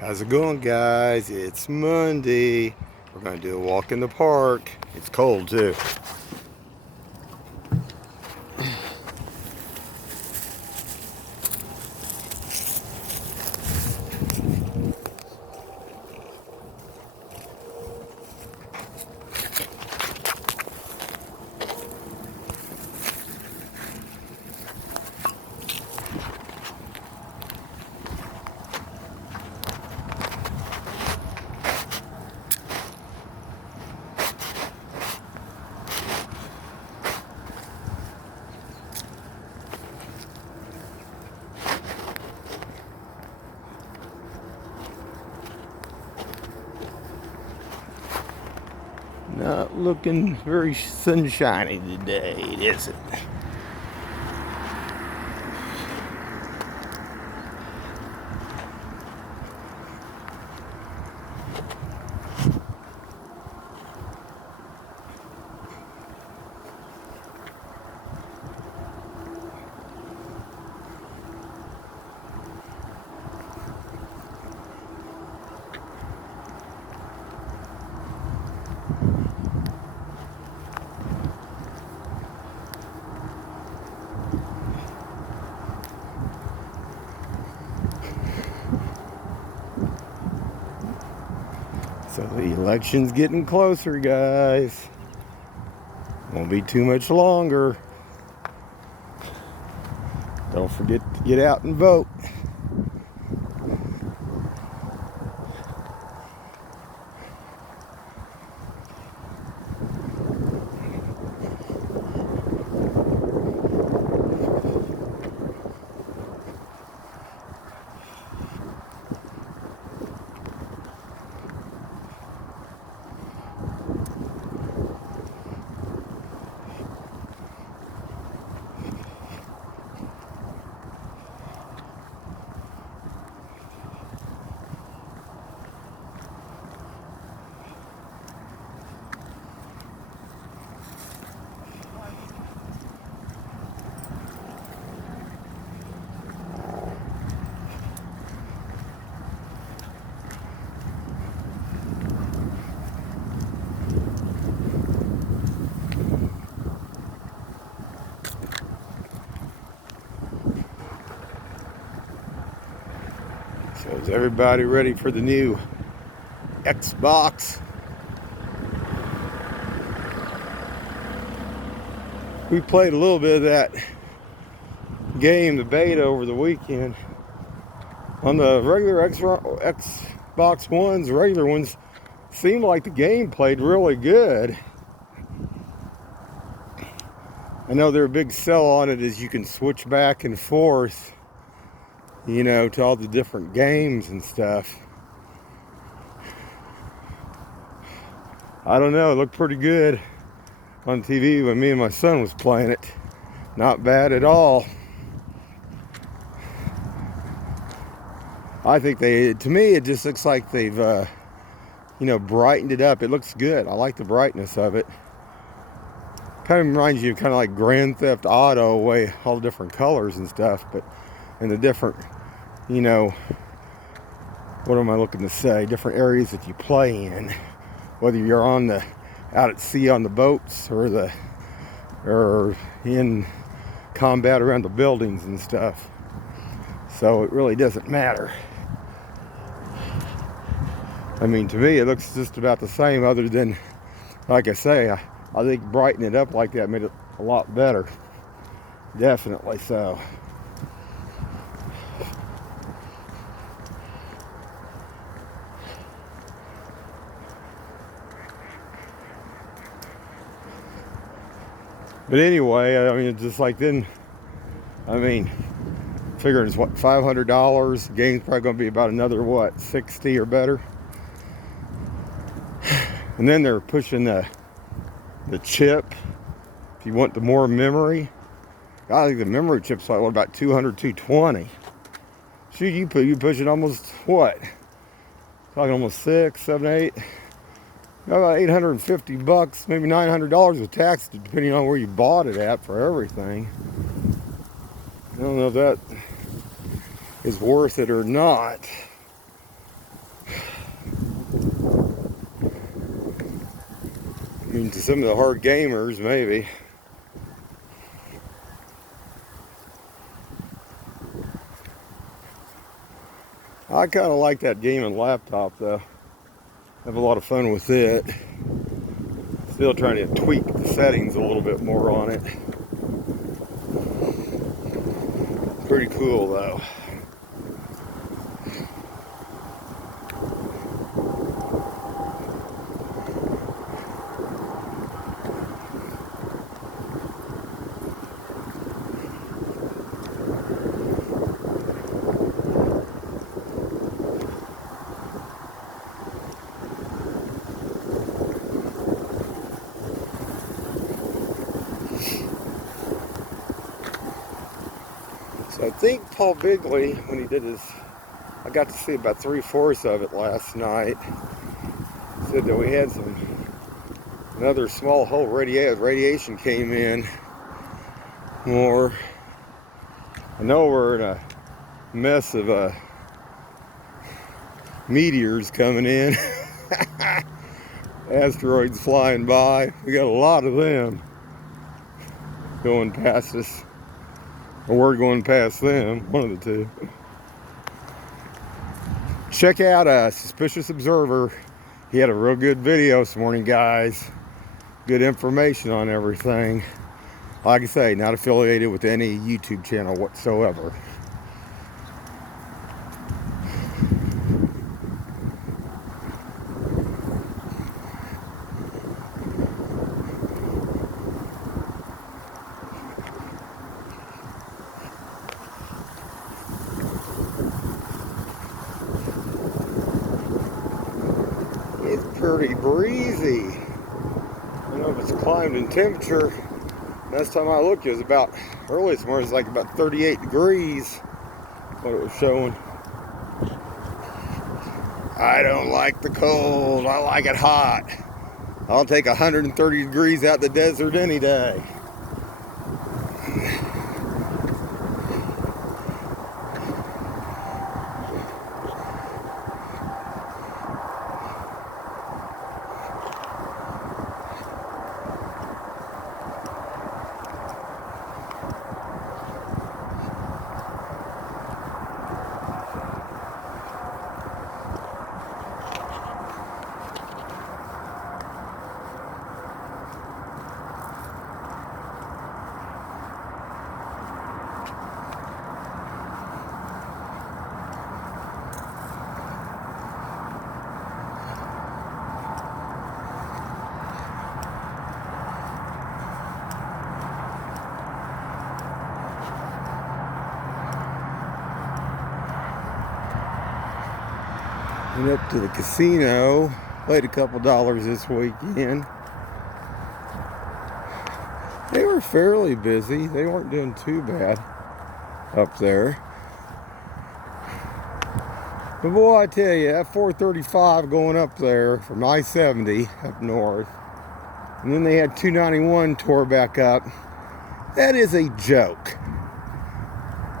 How's it going, guys? It's Monday. We're going to do a walk in the park. It's cold too. Not looking very sunshiny today, is it? So the election's getting closer, guys. Won't be too much longer. Don't forget to get out and vote. So is everybody ready for the new Xbox? We played a little bit of that game, the beta, over the weekend. On the regular Xbox Ones, regular ones, seemed like the game played really good. I know their big sell on it is you can switch back and forth, to all the different games and stuff. I don't know, it looked pretty good on TV when me and my son was playing it. Not bad at all. I think to me, it just looks like they've, brightened it up. It looks good. I like the brightness of it. Kind of reminds you of kind of like Grand Theft Auto, way all the different colors and stuff, but and the different, what am I looking to say? Different areas that you play in, whether you're out at sea on the boats or in combat around the buildings and stuff. So it really doesn't matter. I mean, to me, it looks just about the same, other than, like I say, I think brightening it up like that made it a lot better. Definitely so. But anyway, I mean, just like then, figuring it's what, $500. The game's probably going to be about another, what, 60 or better. And then they're pushing the chip. If you want the more memory, I think the memory chip's like, what, about 200, 220. Shoot, you pushing almost, what? Talking almost 6, 7, 8. About $850, maybe $900 with tax, depending on where you bought it at for everything. I don't know if that is worth it or not. I mean, to some of the hard gamers, maybe. I kind of like that gaming laptop, though. Have a lot of fun with it. Still trying to tweak the settings a little bit more on it. Pretty cool, though. So I think Paul Bigley, when he did his, I got to see about 3/4 of it last night, said that we had another small hole radiation came in more. I know we're in a mess of meteors coming in, asteroids flying by. We got a lot of them going past us. Or we're going past them, one of the two. Check out Suspicious Observer. He had a real good video this morning, guys. Good information on everything. Like I say, not affiliated with any YouTube channel whatsoever. It's pretty breezy. I don't know if it's climbed in temperature. Last time I looked, it was about, early this morning, it was like about 38 degrees, what it was showing. I don't like the cold. I like it hot. I'll take 130 degrees out in the desert any day. Went up to the casino, played a couple dollars this weekend. They were fairly busy. They weren't doing too bad up there. But boy, I tell you, that 435 going up there from I-70 up north, and then they had 291 tore back up. That is a joke.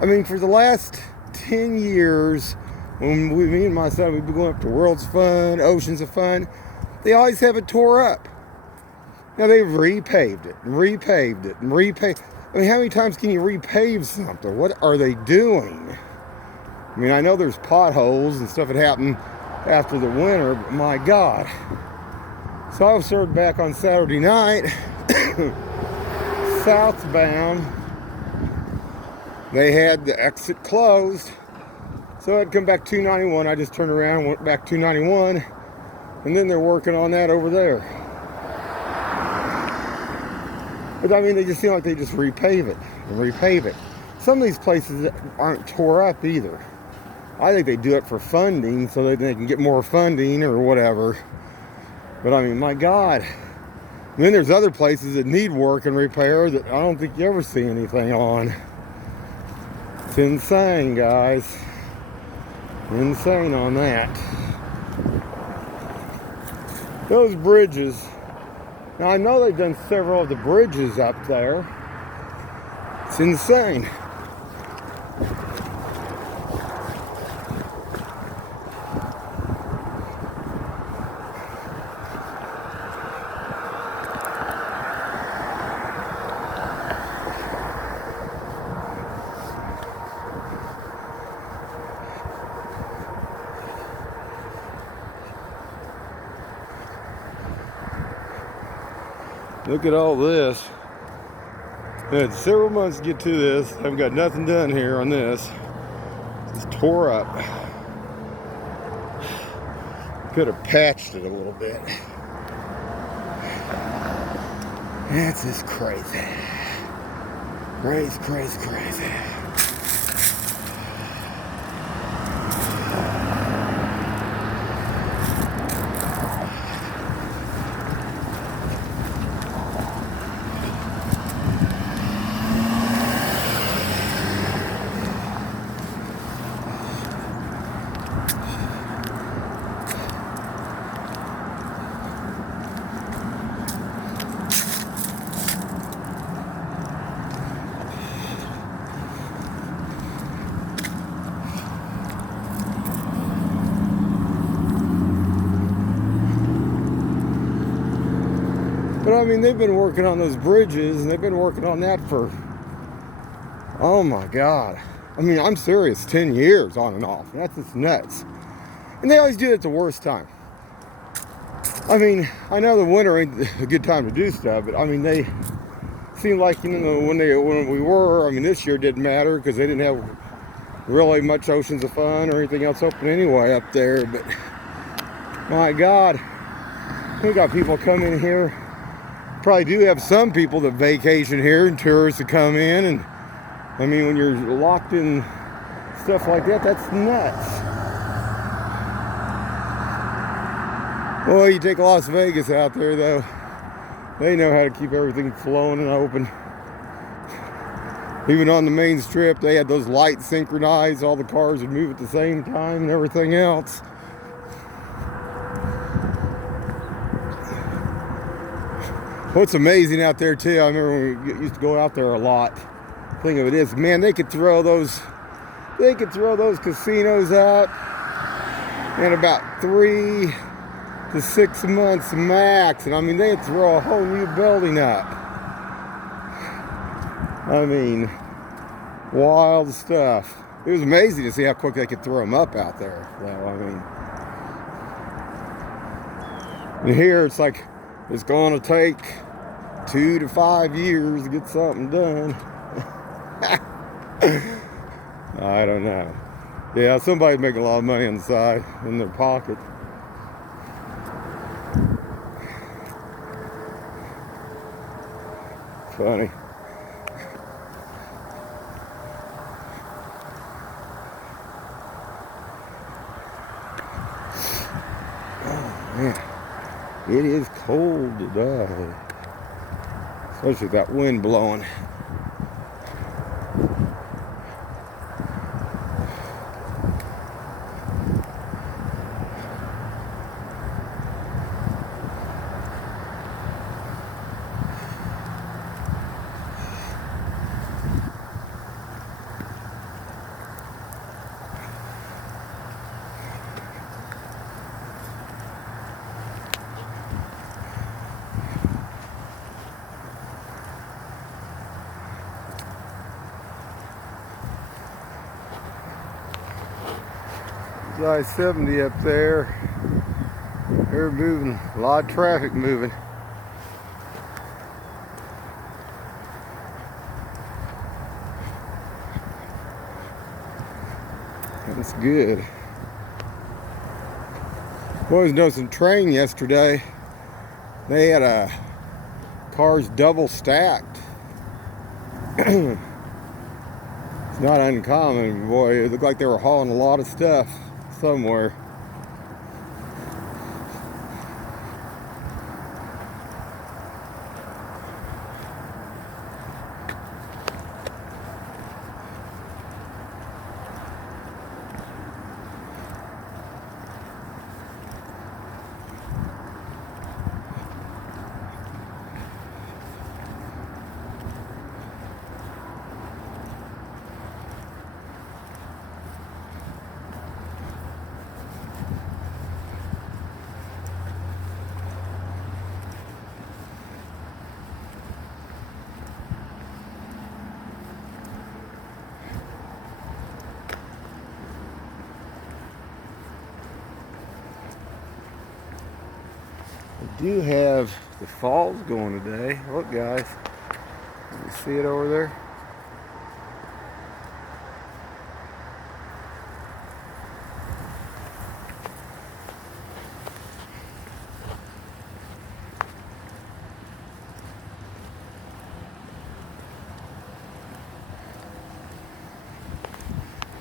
I mean, for the last 10 years, when me and my son, we've been going up to World's Fun, Oceans of Fun, they always have it tore up. Now they've repaved it, and repaved it, and repaved. I mean, how many times can you repave something? What are they doing? I mean, I know there's potholes and stuff that happened after the winter, but my God. So I was served back on Saturday night, southbound. They had the exit closed. So I'd come back 291. I just turned around and went back 291. And then they're working on that over there. But I mean, they just seem like they just repave it and repave it. Some of these places aren't tore up either. I think they do it for funding so that they can get more funding or whatever. But I mean, my God. And then there's other places that need work and repair that I don't think you ever see anything on. It's insane, guys. Insane on that. Those bridges. Now I know they've done several of the bridges up there. It's insane. Look at all this. I had several months to get to this. Haven't got nothing done here on this. It's tore up. Could have patched it a little bit. That's just crazy. Crazy. But I mean, they've been working on those bridges, and they've been working on that for, oh my God. I mean, I'm serious, 10 years on and off. That's just nuts. And they always do it at the worst time. I mean, I know the winter ain't a good time to do stuff, but I mean, they seem like, you know, when we were, I mean, this year didn't matter because they didn't have really much Oceans of Fun or anything else open anyway up there. But my God, we got people coming here. Probably do have some people that vacation here and tourists that come in, and I mean, when you're locked in stuff like that, that's nuts. Well, you take Las Vegas out there though, they know how to keep everything flowing and open. Even on the main strip, they had those lights synchronized, all the cars would move at the same time and everything else. What's amazing out there too, I remember when we used to go out there a lot. The thing of it is, man, they could throw those casinos up in about 3 to 6 months max. And I mean, they'd throw a whole new building up. I mean, wild stuff. It was amazing to see how quick they could throw them up out there, though. I mean, and here it's like, it's going to take 2 to 5 years to get something done. I don't know. Yeah, somebody's making a lot of money on the side in their pocket. Funny. Oh man. It is cold today, especially with that wind blowing. I-70 up there. They're moving, a lot of traffic moving. That's good. Boys noticing train yesterday. They had cars double stacked. It's not uncommon, boy. It looked like they were hauling a lot of stuff somewhere. I do have the falls going today. Look, guys. You see it over there?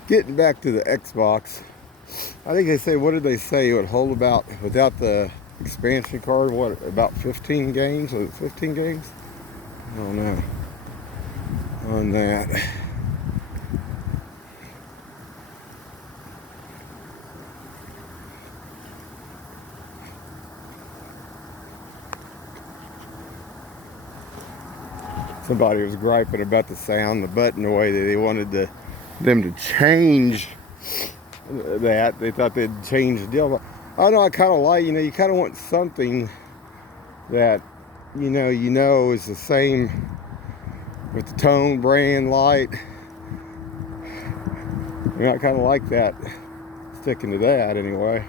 Getting back to the Xbox, I think they say, what did they say? It would hold about, without the expansion card, what, about 15 games? Was it 15 games? I don't know on that. Somebody was griping about the sound, the button, the way that they wanted them to change that. They thought they'd change the deal. But I don't know, I kind of like, you kind of want something that, you know is the same with the tone, brand, light. I kind of like that, sticking to that anyway.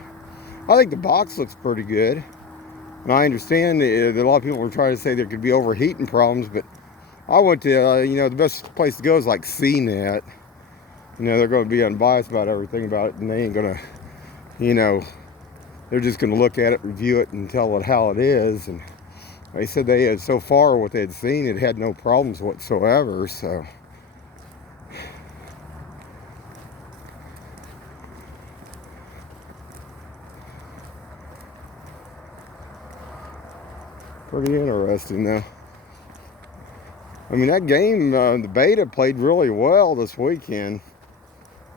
I think the box looks pretty good. And I understand that a lot of people were trying to say there could be overheating problems, but I went to, the best place to go is like CNET. They're going to be unbiased about everything about it, and they ain't going to, they're just going to look at it, review it, and tell it how it is. And they said they had, so far, what they had seen, it had no problems whatsoever, so. Pretty interesting, though. I mean, that game, the beta, played really well this weekend.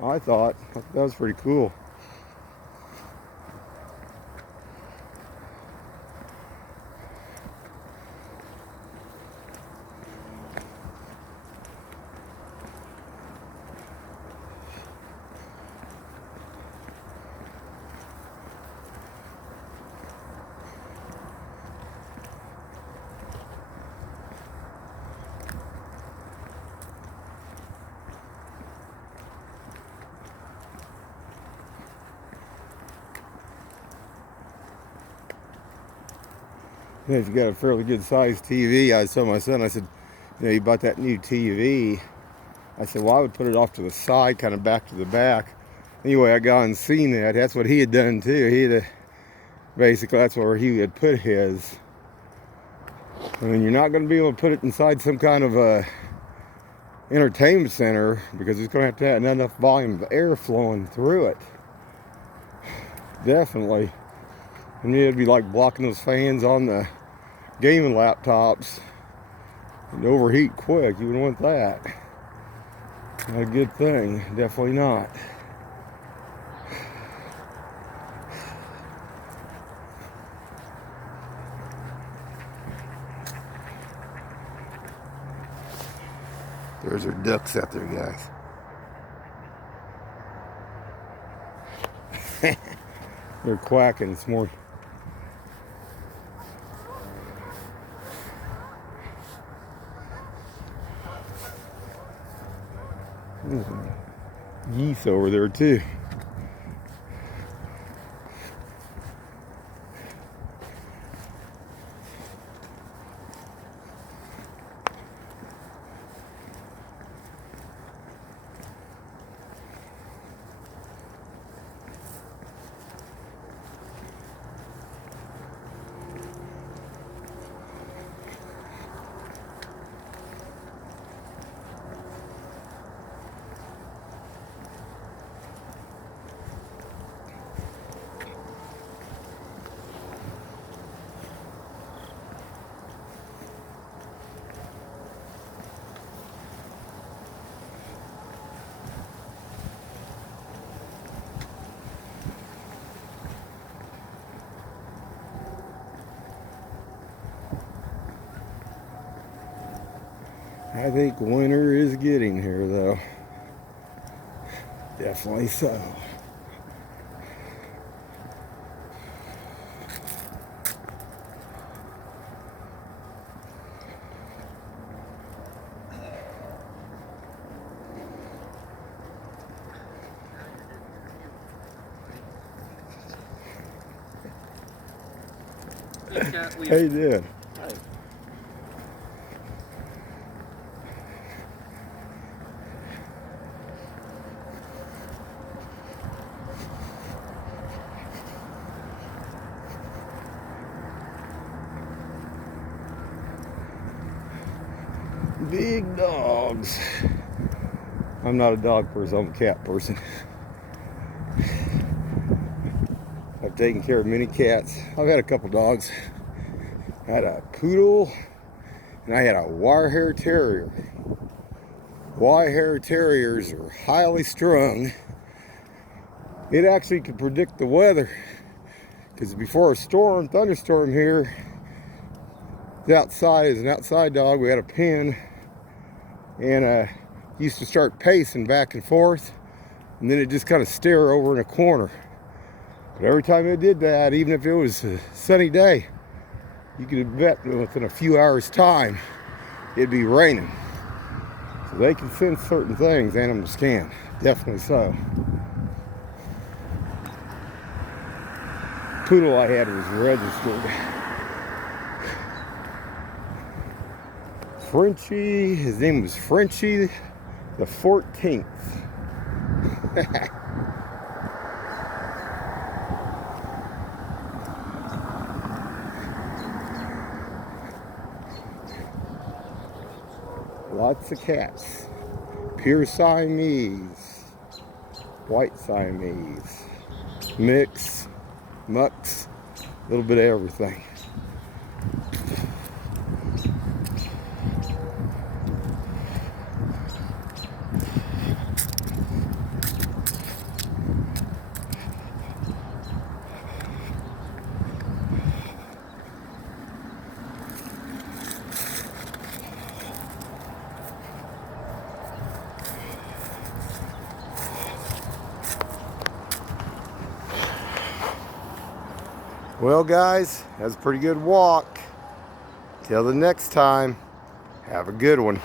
I thought that was pretty cool. If you got a fairly good sized TV, I told my son, I said, you bought that new TV. I said, well, I would put it off to the side, kind of back to the back. Anyway, I got and seen that. That's what he had done too. He had, basically, that's where he had put his. I mean, you're not going to be able to put it inside some kind of a entertainment center because it's going to have enough volume of air flowing through it. Definitely. And it'd be like blocking those fans on the gaming laptops and overheat quick. You wouldn't want that. Not a good thing. Definitely not. There's our ducks out there, guys. They're quacking this morning. There's geese over there too. I think winter is getting here, though. Definitely so. How you doing? Big dogs. I'm not a dog person, I'm a cat person. I've taken care of many cats. I've had a couple dogs. I had a poodle and I had a wire hair terrier. Wire hair terriers are highly strung. It actually could predict the weather, because before a storm, thunderstorm here, outside is an outside dog. We had a pen, and used to start pacing back and forth, and then it just kind of stare over in a corner. But every time it did that, even if it was a sunny day, you could bet within a few hours time it'd be raining. So they can sense certain things, animals can, definitely so. Poodle I had was registered. Frenchie, his name was Frenchie the 14th. Lots of cats. Pure Siamese, white Siamese, mix, mucks, a little bit of everything. Well, guys, that was a pretty good walk. Till the next time, have a good one.